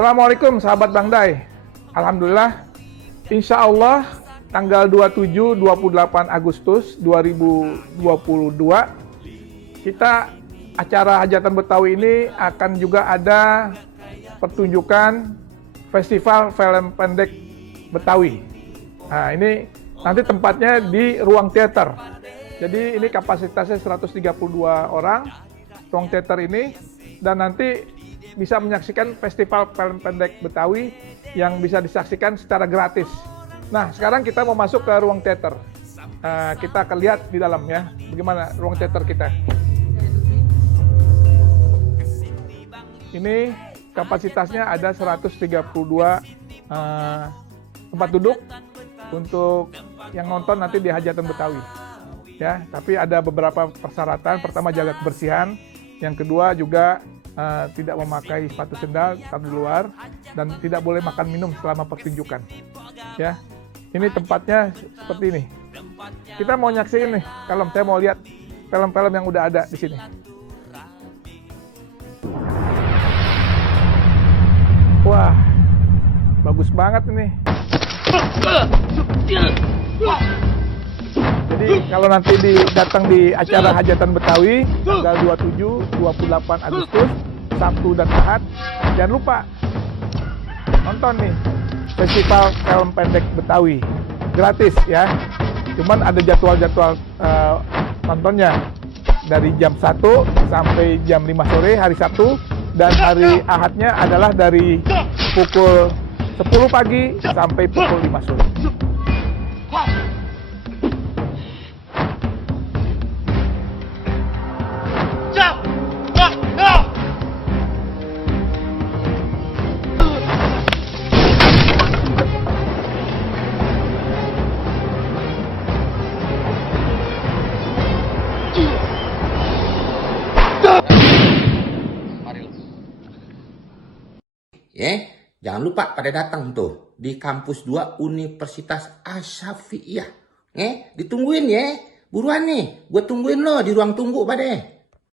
Assalamualaikum sahabat Bang Day. Alhamdulillah, insya Allah tanggal 27-28 Agustus 2022 kita acara Hajatan Betawi ini akan juga ada pertunjukan festival film pendek Betawi. Nah, ini nanti tempatnya di ruang teater. Jadi ini kapasitasnya 132 orang ruang teater ini, dan nanti bisa menyaksikan festival film pendek Betawi yang bisa disaksikan secara gratis. Nah, sekarang kita mau masuk ke ruang teater. Kita akan lihat di dalam ya, bagaimana ruang teater kita. Ini kapasitasnya ada 132 tempat duduk untuk yang nonton nanti di Hajatan Betawi. Ya, tapi ada beberapa persyaratan. Pertama, jaga kebersihan. Yang kedua juga tidak memakai sepatu sendal saat di luar, dan tidak boleh makan minum selama pertunjukan. Ya, ini tempatnya seperti ini. Kita mau nyaksiin nih, kalau saya mau lihat film-film yang udah ada di sini. Wah, bagus banget ini. Jadi kalau nanti datang di acara Hajatan Betawi tanggal 27-28 Agustus, Sabtu dan Ahad, jangan lupa nonton nih festival film pendek Betawi, gratis ya. Cuman ada jadwal-jadwal nontonnya dari jam 1 sampai jam 5 sore hari Sabtu, dan hari Ahadnya adalah dari pukul 10 pagi sampai pukul 5 sore. Jangan lupa pada datang tuh di kampus 2 Universitas Asy-Syafi'iyah. Ditungguin ya. Buruan nih, gue tungguin lo di ruang tunggu pada.